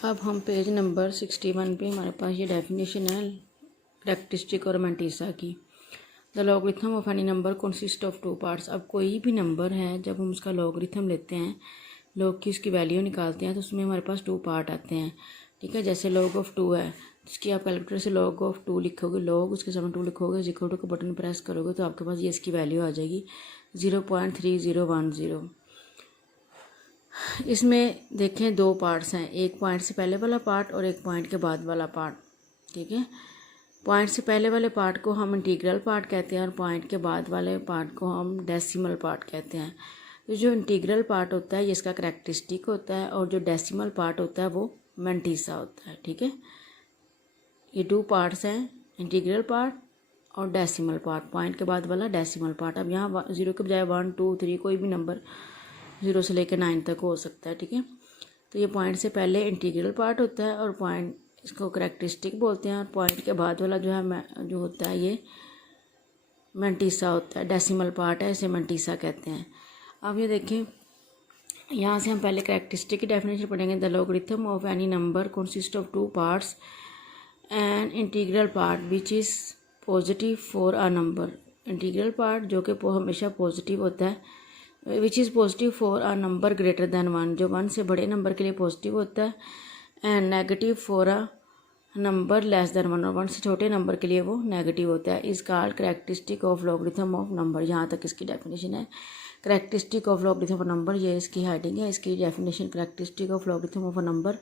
अब हम page number 61 पे हमारे पास ये डेफिनेशन है करेक्टरिस्टिक और मैंटिसा की। The logarithm of any number consist of two parts. अब कोई भी नंबर है, जब हम उसका लॉगरिथम लेते हैं, लॉग की उसकी वैल्यू निकालते हैं, तो उसमें हमारे पास टू पार्ट आते हैं। ठीक है, जैसे लॉग ऑफ 2 है, जिसकी आप कैलकुलेटर से लॉग ऑफ 2 लिखोगे, लॉग उसके सामने 2 लिखोगे, इक्वल टू का बटन प्रेस करोगे तो आपके पास ये इसकी वैल्यू आ जाएगी 0.3010। इसमें देखें दो पार्ट्स हैं, एक पॉइंट से पहले वाला पार्ट और एक पॉइंट के बाद वाला पार्ट। ठीक है, पॉइंट से पहले वाले पार्ट को हम इंटीग्रल पार्ट कहते हैं और पॉइंट के बाद वाले पार्ट को हम डेसिमल पार्ट कहते हैं। तो जो इंटीग्रल पार्ट होता है ये इसका करेक्टरिस्टिक होता है और जो डेसिमल पार्ट होता है वो मैंटिसा होता है। ठीक है, ये दो पार्ट्स हैं, इंटीग्रल पार्ट और डेसिमल पार्ट, पॉइंट के बाद वाला डेसिमल पार्ट। अब यहाँ 0 के बजाय 1 2 3 कोई भी नंबर 0 से लेकर 9 तक हो सकता है। ठीक है, तो ये पॉइंट से पहले इंटीग्रल पार्ट होता है और पॉइंट इसको करेक्टरिस्टिक बोलते हैं, और पॉइंट के बाद वाला जो है जो होता है ये मैंटिसा होता है, डेसिमल पार्ट है, इसे मैंटिसा कहते हैं। अब ये देखें, यहाँ से हम पहले करेक्टरिस्टिक की डेफिनेशन पढ़ेंगे। The logarithm of any number consist of two parts and integral part which is positive for a number. Integral part जो कि हमेशा पॉजिटिव होता है, which is positive for a number greater than 1, जो 1 से बड़े नंबर के लिए पॉजिटिव होता है, and negative for a number less than 1, और 1 से छोटे नंबर के लिए वो नेगेटिव होता है। इस called characteristic of logarithm of number. यहाँ तक इसकी डेफिनेशन है। Characteristic of logarithm of number, ये इसकी हेडिंग है, इसकी definition characteristic of logarithm of number,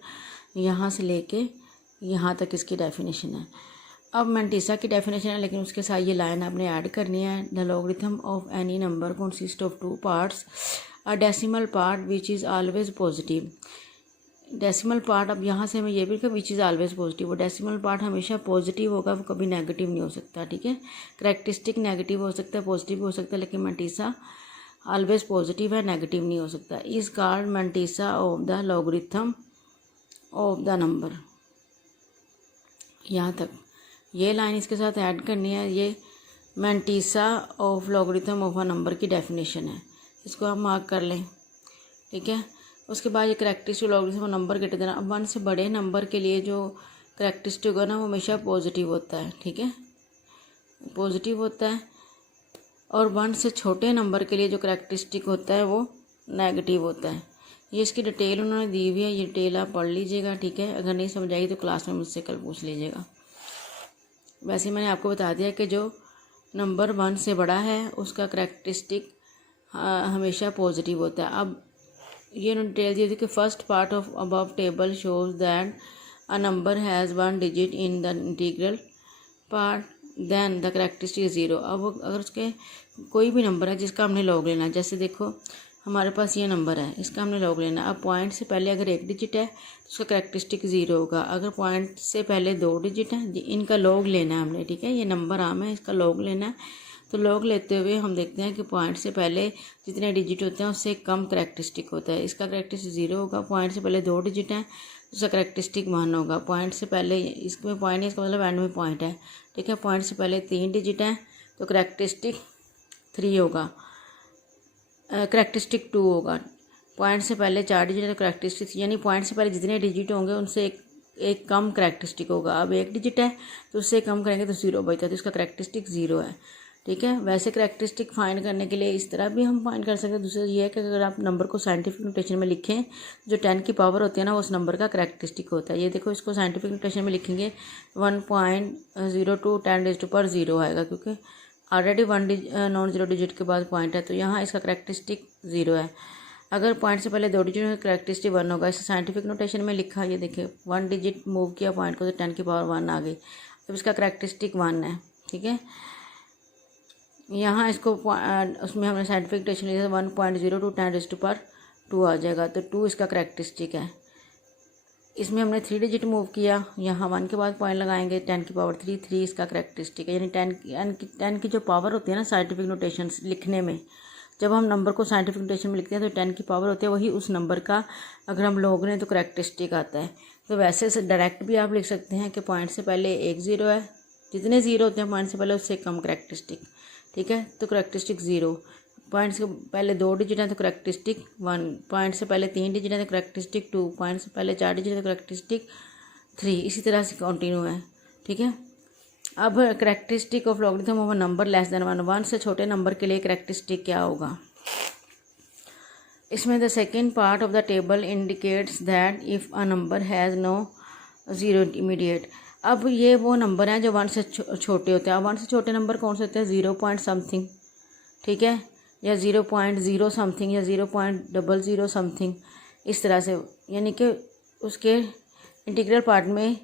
यहाँ से लेके यहाँ तक इसकी डेफिनेशन है। अब मैंटिसा की डेफिनेशन है, लेकिन उसके साथ ये लाइन आपने ऐड करनी है। The logarithm of any number consist of two parts, a decimal part which is always positive. Decimal part, अब यहाँ से हमें ये भी लिखा विच इज़ ऑलवेज पॉजिटिव, वो डेसिमल पार्ट हमेशा पॉजिटिव होगा, वो कभी नेगेटिव नहीं हो सकता। ठीक है, करेक्टरिस्टिक नेगेटिव हो सकता है, पॉजिटिव हो सकता है, लेकिन मैंटिसा ऑलवेज पॉजिटिव है, नेगेटिव नहीं हो सकता। Is called mantissa of the logarithm of the number. यहाँ तक ये लाइन इसके साथ ऐड करनी है। ये mantissa of logarithm of a number की डेफिनेशन है, इसको हम मार्क कर लें। ठीक है, उसके बाद ये characteristic logarithm of number greater than, अब 1 से बड़े नंबर के लिए जो करेक्टरिस्टिक होगा ना वो हमेशा पॉजिटिव होता है। ठीक है, पॉजिटिव होता है, और 1 से छोटे नंबर के लिए जो करेक्टरिस्टिक होता है वो नेगेटिव होता है। ये इसकी डिटेल उन्होंने दी हुई है, ये डिटेल आप पढ़ लीजिएगा। ठीक है, अगर नहीं समझ आएगी तो क्लास में मुझसे कल पूछ लीजिएगा। वैसे मैंने आपको बता दिया कि जो नंबर 1 से बड़ा है उसका करेक्टरिस्टिक हमेशा पॉजिटिव होता है। अब ये उन्होंने डिटेल दी थी कि first part of above table shows that a number has 1 digit in the integral part, then the characteristic is 0। अब अगर उसके कोई भी नंबर है जिसका हमने लॉग लेना है, जैसे देखो हमारे पास ये नंबर है, इसका हमने लॉग लेना है। अब पॉइंट से पहले अगर 1 डिजिट है तो उसका करेक्टरिस्टिक 0 होगा। अगर पॉइंट से पहले 2 डिजिट है, इनका लॉग लेना है हमने। ठीक है, ये नंबर आम है, इसका लॉग लेना है। तो लॉग लेते हुए हम देखते हैं कि पॉइंट से पहले जितने डिजिट होते हैं उससे कम करेक्टरिस्टिक होता है, इसका करेक्टरिस्टिक 0 होगा। पॉइंट से पहले 2 डिजिट हैं तो उसका करेक्टरिस्टिक 1 होगा। पॉइंट से पहले, इसमें पॉइंट है, इसका मतलब एंड में पॉइंट है। ठीक है, पॉइंट से पहले 3 डिजिट हैं तो करेक्टरिस्टिक 3 होगा, करेक्टरिस्टिक 2 होगा। पॉइंट से पहले 4 डिजिट है तो करेक्टरिस्टिक, यानी पॉइंट से पहले जितने डिजिट होंगे उनसे एक कम करेक्टरिस्टिक होगा। अब 1 डिजिट है तो उससे कम करेंगे तो 0 बचता है, तो इसका करेक्टरिस्टिक 0 है। ठीक है, वैसे करेक्टरिस्टिक फाइंड करने के लिए इस तरह भी हम फाइंड कर सकते हैं। दूसरा ये है कि अगर आप नंबर को साइंटिफिक नोटेशन में लिखें, जो 10 की पावर होती है ना, उस नंबर का करेक्टरिस्टिक होता है। ये देखो, इसको साइंटिफिक नोटेशन में लिखेंगे 1.02 10⁻⁴ आएगा, क्योंकि ऑलरेडी 1 नॉन 0 डिजिट के बाद पॉइंट है, तो यहाँ इसका करेक्टरिस्टिक 0 है। अगर पॉइंट से पहले 2 डिजिट में करेक्टरिस्टिक 1 होगा। इसे साइंटिफिक नोटेशन में लिखा, ये देखिए 1 डिजिट मूव किया पॉइंट को तो 10 की पावर 1 आ गई, अब इसका करेक्टरिस्टिक 1 है। ठीक है, यहाँ इसको उसमें हमने साइंटिफिक नोटेशन लिया 1.02 10⁻² आ जाएगा, तो 2 इसका करेक्टरिस्टिक है। इसमें हमने 3 डिजिट मूव किया, यहाँ 1 के बाद पॉइंट लगाएंगे, 10 की पावर 3 3 इसका करेक्टरिस्टिक है। यानी 10 की जो पावर होती है ना साइंटिफिक नोटेशन लिखने में, जब हम नंबर को साइंटिफिक नोटेशन में लिखते हैं तो 10 की पावर होती है, वही उस नंबर का अगर हम लॉग लें तो करेक्टरिस्टिक आता है। तो वैसे से डायरेक्ट भी आप लिख सकते हैं कि पॉइंट से पहले 1 0 है, जितने 0 होते हैं पॉइंट से पहले उससे कम करेक्टरिस्टिक। ठीक है, तो करेक्टरिस्टिक 0, पॉइंट से पहले 2 डिजिट हैं तो करैक्टरिस्टिक 1, पॉइंट से पहले 3 डिजिट हैं तो करैक्टरिस्टिक 2, पॉइंट से पहले 4 डिजिट हैं तो करैक्टरिस्टिक 3, इसी तरह से कंटिन्यू है। ठीक है। अब characteristic of logarithm of a number less than 1, 1 से छोटे नंबर के लिए करैक्टरिस्टिक क्या होगा। इसमें the second part of the table indicates that if a number has no zero immediate. अब ये वो नंबर हैं जो 1 से छोटे होते हैं। अब 1 से छोटे नंबर कौन से होते हैं, 0 पॉइंट समथिंग, ठीक है, या 0.0 समथिंग, या 0.00 समथिंग, इस तरह से, यानी कि उसके इंटीग्रल पार्ट में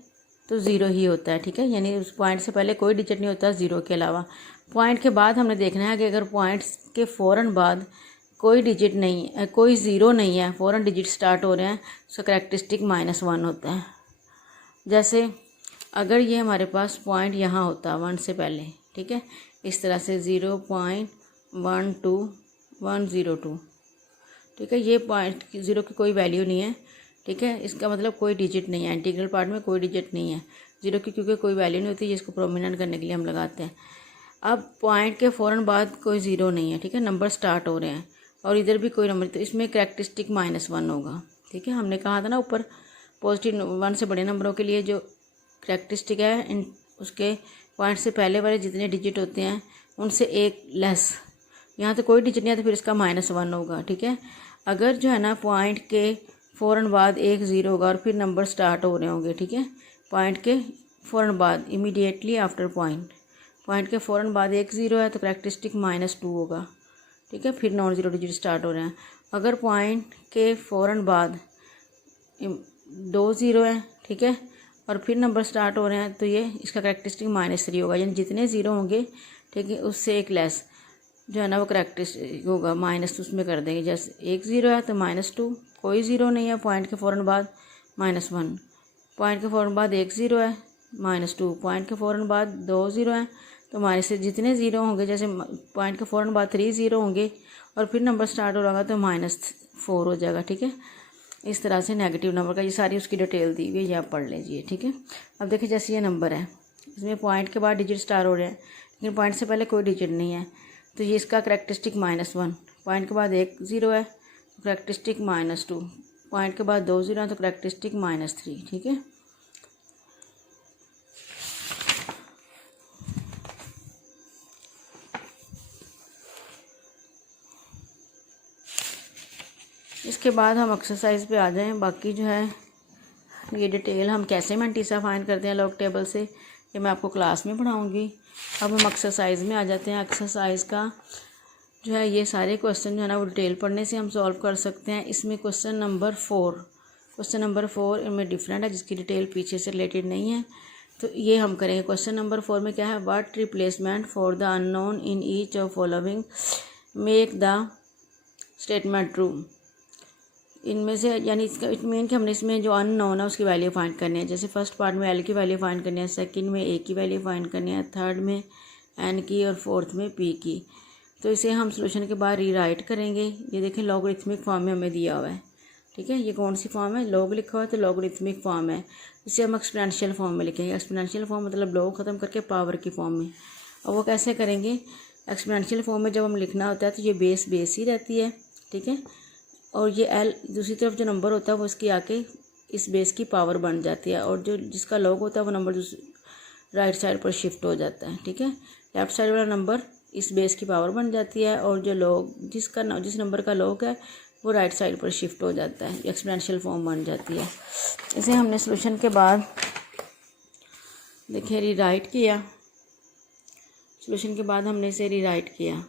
तो 0 ही होता है। ठीक है, यानी उस पॉइंट से पहले कोई डिजिट नहीं होता 0 के अलावा। पॉइंट के बाद हमने देखना है कि अगर पॉइंट्स के फ़ौरन बाद कोई डिजिट नहीं है, कोई 0 नहीं है, फ़ौरन डिजिट स्टार्ट हो रहे हैं, उसका करैक्टरिस्टिक -1 होता है। जैसे अगर ये हमारे पास पॉइंट यहाँ होता 1 से पहले, ठीक है, इस तरह से 0.12102, ठीक है, ये पॉइंट 0 की कोई वैल्यू नहीं है। ठीक है, इसका मतलब कोई डिजिट नहीं है, इंटीग्रल पार्ट में कोई डिजिट नहीं है 0 की, क्योंकि कोई वैल्यू नहीं होती, जिसको प्रोमिनेंट करने के लिए हम लगाते हैं। अब पॉइंट के फ़ौरन बाद कोई 0 नहीं है, ठीक है, नंबर स्टार्ट हो रहे हैं, और इधर भी कोई नंबर, तो इसमें करैक्टरिस्टिक -1 होगा। ठीक है, हमने कहा था ना ऊपर, पॉजिटिव 1 से बड़े नंबरों के लिए जो करैक्टरिस्टिक है, उसके पॉइंट से पहले वाले जितने डिजिट होते हैं उनसे एक लेस, यहाँ तो कोई डिजिट नहीं है तो फिर इसका -1 होगा। ठीक है, अगर जो है ना पॉइंट के फ़ौरन बाद एक 0 होगा और फिर नंबर स्टार्ट हो रहे होंगे। ठीक है, पॉइंट के फ़ौरन बाद, इमीडिएटली आफ्टर पॉइंट, पॉइंट के फ़ौरन बाद एक 0 है तो करैक्टरिस्टिक -2 होगा। ठीक है, फिर नॉन ज़ीरो डिजिट स्टार्ट हो रहे हैं। अगर पॉइंट के फ़ौरन बाद 2 0 है, ठीक है, और फिर नंबर स्टार्ट हो रहे हैं तो ये इसका करैक्टरिस्टिक -3 होगा, यानी जितने 0 होंगे, ठीक है, उससे एक लेस जो है ना वो करैक्टरिस्टिक होगा, माइनस उसमें कर देंगे। जैसे एक 0 है तो -2, कोई 0 नहीं है पॉइंट के फ़ौरन बाद -1, पॉइंट के फ़ौरन बाद एक 0 है -2, पॉइंट के फ़ौरन बाद 2 0 हैं तो माइनस से जितने 0 होंगे, जैसे पॉइंट के फ़ौरन बाद 3 0 होंगे और फिर नंबर स्टार्ट हो रहा तो -4 हो जाएगा। ठीक है, इस तरह से नेगेटिव नंबर का ये सारी उसकी डिटेल दी हुई है, ये आप पढ़ लीजिए। ठीक है, अब देखिए जैसे ये नंबर है, इसमें पॉइंट के बाद डिजिट स्टार्ट हो रहे हैं, लेकिन पॉइंट से पहले कोई डिजिट नहीं है, तो ये इसका करैक्टरिस्टिक -1, पॉइंट के बाद एक 0 है तो करैक्टरिस्टिक -2, पॉइंट के बाद 2 0 है तो करैक्टरिस्टिक -3। ठीक है, इसके बाद हम एक्सरसाइज पे आ जाएं। बाकी जो है ये डिटेल हम कैसे मैंटीसा फाइंड करते हैं लॉग टेबल से, ये मैं आपको क्लास में पढ़ाऊँगी। अब हम एक्सरसाइज में आ जाते हैं। एक्सरसाइज का जो है ये सारे क्वेश्चन जो है ना वो डिटेल पढ़ने से हम सॉल्व कर सकते हैं। इसमें क्वेश्चन नंबर 4 इनमें डिफरेंट है, जिसकी डिटेल पीछे से रिलेटेड नहीं है, तो ये हम करेंगे। क्वेश्चन नंबर 4 में क्या है, what replacement for the unknown in each of following make the statement true. इनमें से, यानी इसका इट मीन कि हमने इसमें जो अननोन है उसकी वैल्यू फाइंड करनी है। जैसे फर्स्ट पार्ट में एल की वैल्यू फाइंड करनी है, सेकंड में ए की वैल्यू फाइंड करनी है, थर्ड में एन की और फोर्थ में पी की। तो इसे हम सोल्यूशन के बाद रीराइट करेंगे। ये देखें लॉगरिथमिक फॉर्म में हमें दिया हुआ है। ठीक है, ये कौन सी फॉर्म है, लॉग लिखा हुआ है तो लॉगरिथमिक फॉर्म है। इसे हम एक्सपोनेंशियल फॉर्म में लिखेंगे। एक्सपोनेंशियल फॉर्म मतलब लॉग ख़त्म करके पावर की फॉर्म में। और वो कैसे करेंगे, एक्सपोनेंशियल फॉर्म में जब हम लिखना होता है तो ये बेस ही रहती है। ठीक है, और ये एल दूसरी तरफ जो नंबर होता है वो इसकी आके इस बेस की पावर बन जाती है, और जो जिसका लॉग होता है वो नंबर राइट साइड पर शिफ्ट हो जाता है। ठीक है, लेफ्ट साइड वाला नंबर इस बेस की पावर बन जाती है, और जो लॉग जिस नंबर का लॉग है वो राइट साइड पर शिफ्ट हो जाता है, एक्सपोनेंशियल फॉर्म बन जाती है। इसे हमने सोल्यूशन के बाद देखिए रीराइट किया, सोल्यूशन के बाद हमने इसे रीराइट किया।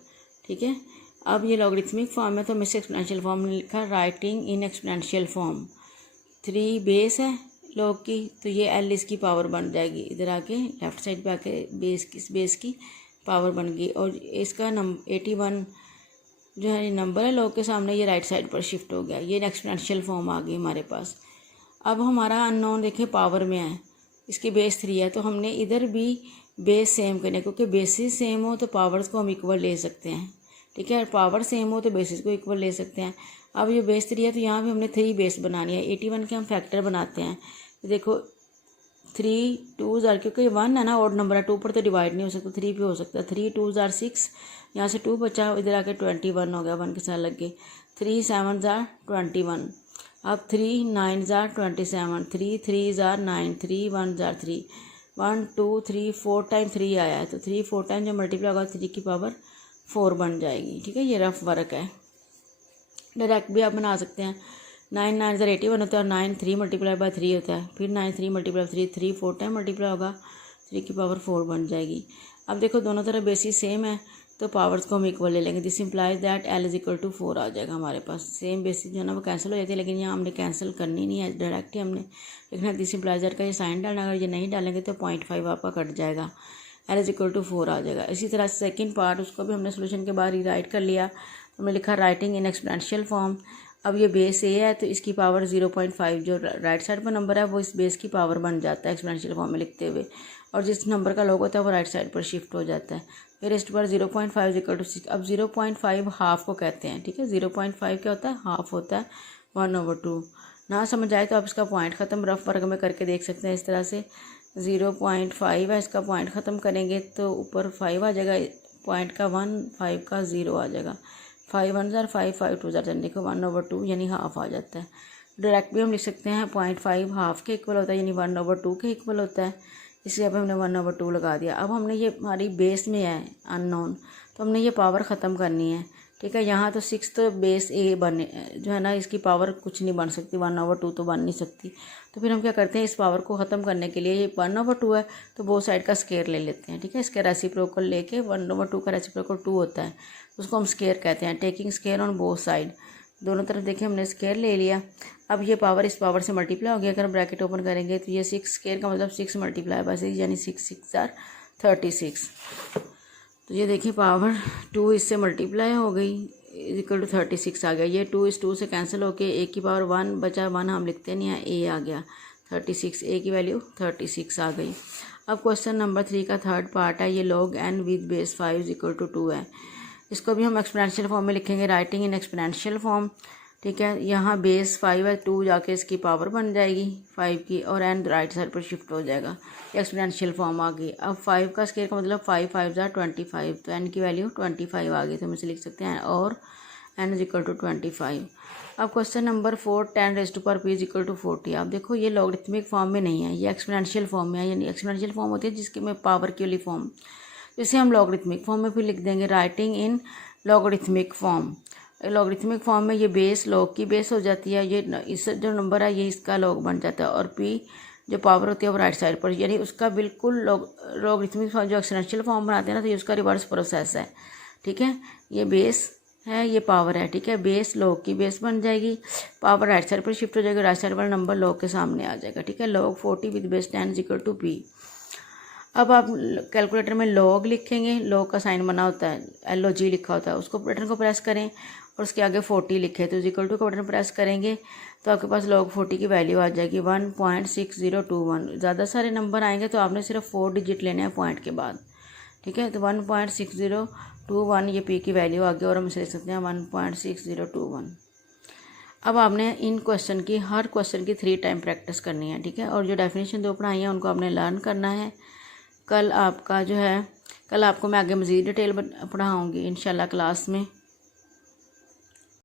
ठीक है, अब ये लॉगरिथमिक फॉर्म है तो हमने इसे एक्सपोनेंशियल फॉर्म में लिखा, writing in exponential form. 3 base है लॉग की, तो ये एल इसकी पावर बन जाएगी, इधर आके लेफ्ट साइड पे आके बेस की पावर बन गई, और इसका 81 जो है नंबर है लॉग के सामने, ये राइट साइड पर शिफ्ट हो गया। ये एक्सपोनेंशियल फॉर्म आ गई हमारे पास। अब हमारा अननोन देखिए पावर में है, इसकी बेस 3 है, तो हमने इधर भी बेस सेम करने, क्योंकि बेसिस सेम हो तो पावर्स को हम इक्वल ले सकते हैं। ठीक है, पावर सेम हो तो बेसिस को इक्वल ले सकते हैं। अब ये बेस 3 है तो यहाँ भी हमने 3 बेस बनानी है। 81 के हम फैक्टर बनाते हैं, तो देखो 3 2 ज़ार, क्योंकि 1 है ना ऑड नंबर है, 2 पर तो डिवाइड नहीं हो सकता, 3 पे हो सकता है। 3 2 ज़ार 6, यहाँ से 2 बचा, इधर आके 21 हो गया, 1 के साथ लग गए। 3 7 ज़ार 21, अब 3 9 ज़ार 27, 3 3 ज़ार 9, 3 1 ज़ार 3, 1 2 3 4 टाइम 3 आया है, तो 3 4 टाइम जो मल्टीप्लाई होगा 3 की पावर 4 बन जाएगी। ठीक है, ये रफ वर्क है। डायरेक्ट भी आप बना सकते हैं। 9 9 ज़ार 81 होता है और 9 3 मल्टीप्लाई बाय 3 होता है, फिर 9 3 मल्टीप्लाई 3, 3 4 टाइम मल्टीप्लाई होगा, 3 की पावर 4 बन जाएगी। अब देखो दोनों तरफ बेसिस सेम है, तो पावर्स को हम इक्वल ले लेंगे। This implies that L is equal to 4 आ जाएगा हमारे पास। सेम बेसिस जो है ना वो कैंसिल हो जाती है, लेकिन यहाँ हमने कैंसिल करनी नहीं है, डायरेक्ट ही हमने लिखना है। दिस इम्प्लाइज दैट का ये साइन डालना, अगर ये नहीं डालेंगे तो 0.5 आपका कट जाएगा, L इज इक्वल टू 4 आ जाएगा। इसी तरह सेकंड पार्ट, उसको भी हमने सोल्यूशन के बाद रीराइट कर लिया, हमने लिखा राइटिंग इन एक्सपोनेंशियल फॉर्म। अब ये बेस ए है तो इसकी पावर 0.5 जो राइट साइड पर नंबर है वो इस बेस की पावर बन जाता है एक्सपोनेंशियल फॉर्म में लिखते हुए, और जिस नंबर का लॉग होता है वो राइट साइड पर शिफ्ट हो जाता है। फिर रेस्ट पर 0.5 इक्वल टू 6। अब 0.5 हाफ को कहते हैं। ठीक है, 0.5 क्या होता है, हाफ होता है 1/2। ना समझ आए तो आप इसका पॉइंट ख़त्म रफ वर्क में करके देख सकते हैं। इस तरह से 0.5 है, इसका पॉइंट ख़त्म करेंगे तो ऊपर 5 आ जाएगा, पॉइंट का 1 5 का 0 आ जाएगा। 5 1 ज़ार 5 5 2 ज़ार, देखो 1/2 यानी हाफ आ जाता है। डायरेक्ट भी हम लिख सकते हैं 0.5 हाफ के इक्वल होता है, यानी 1/2 के इक्वल होता है। इसलिए अब हमने 1/2 लगा दिया। अब हमने ये हमारी बेस में है अननोन, तो हमने ये पावर ख़त्म करनी है। ठीक है, यहाँ तो 6 तो बेस ए बने जो है ना, इसकी पावर कुछ नहीं बन सकती, 1/2 तो बन नहीं सकती। तो फिर हम क्या करते हैं, इस पावर को ख़त्म करने के लिए, ये 1/2 है तो बोथ साइड का स्केयर ले लेते हैं। ठीक है, इसका रेसिप्रोकल लेके 1/2 का रेसिप्रोकल 2 होता है, उसको हम स्केयर कहते हैं। Taking square on both side, दोनों तरफ देखिए हमने स्केयर ले लिया। अब ये पावर इस पावर से मल्टीप्लाई हो गया। अगर हम ब्रैकेट ओपन करेंगे तो ये 6 स्केयर का मतलब 6 मल्टीप्लाई बाय 6 यानी 6 6 ज़ार 36। तो ये देखिए पावर 2 इससे मल्टीप्लाई हो गई, इक्वल टू 36 आ गया। ये 2 इस 2 से कैंसिल होके ए की पावर 1 बचा, 1 हम लिखते नहीं है, ए आ गया 36, ए की वैल्यू 36 आ गई। अब क्वेश्चन नंबर 3 का थर्ड पार्ट है, ये log n with base 5 equal to 2 है। इसको भी हम एक्सपोनेंशियल फॉर्म में लिखेंगे, राइटिंग इन एक्सपोनेंशियल फॉर्म। ठीक है, यहाँ बेस 5 है, 2 जाके इसकी पावर बन जाएगी 5 की, और n राइट साइड पर शिफ्ट हो जाएगा, एक्सपोनेंशियल फॉर्म आ गई। अब 5 का स्केयर का मतलब 5 5 ज़ार 25, तो n की वैल्यू 25 आ गई, तो हम इसे लिख सकते हैं और n इज इक्वल टू 25। अब question number 4, 10 raise to power p is equal to 40। आप देखो ये लॉगरिथमिक फॉर्म में नहीं है, ये एक्सपोनेंशियल फॉर्म में है, यानी एक्सपोनेंशियल फॉर्म होती है जिसके में पावर की वाली फॉर्म, इसे हम लॉगरिथमिक फॉर्म में फिर लिख देंगे, writing in logarithmic form. Logarithmic form में ये बेस लॉग की बेस हो जाती है, ये इस जो नंबर है ये इसका लॉग बन जाता है, और p जो पावर होती है वो राइट साइड पर, यानी उसका बिल्कुल लॉगरिथमिक फॉर्म जो एक्सपोनेंशियल फॉर्म बनाते हैं ना, तो ये उसका रिवर्स प्रोसेस है। ठीक है, ये बेस है, ये पावर है। ठीक है, बेस लॉग की बेस बन जाएगी, पावर राइट साइड पर शिफ्ट हो जाएगी, राइट साइड वाला नंबर लॉग के सामने आ जाएगा। ठीक है, log 40 with base 10 is equal to p। अब आप कैलकुलेटर में log लिखेंगे, log का साइन बना होता है, LOG लिखा होता है, उसको बटन को प्रेस करें और उसके आगे 40 लिखे, तो इक्वल टू का बटन प्रेस करेंगे तो आपके पास log 40 की वैल्यू आ जाएगी 1.6021। ज़्यादा सारे नंबर आएंगे तो आपने सिर्फ 4 डिजिट लेने हैं पॉइंट के बाद। ठीक है, तो 1.6021 ये p की वैल्यू आ गई, और हम इसे लिख सकते हैं 1.6021। अब आपने इन क्वेश्चन की हर क्वेश्चन की 3 टाइम प्रैक्टिस करनी है। ठीक है, और जो डेफिनेशन 2 पढ़ाई है उनको आपने लर्न करना है। कल आपका जो है, कल आपको मैं आगे मज़ीद डिटेल पढ़ाऊँगी इंशाल्लाह क्लास में।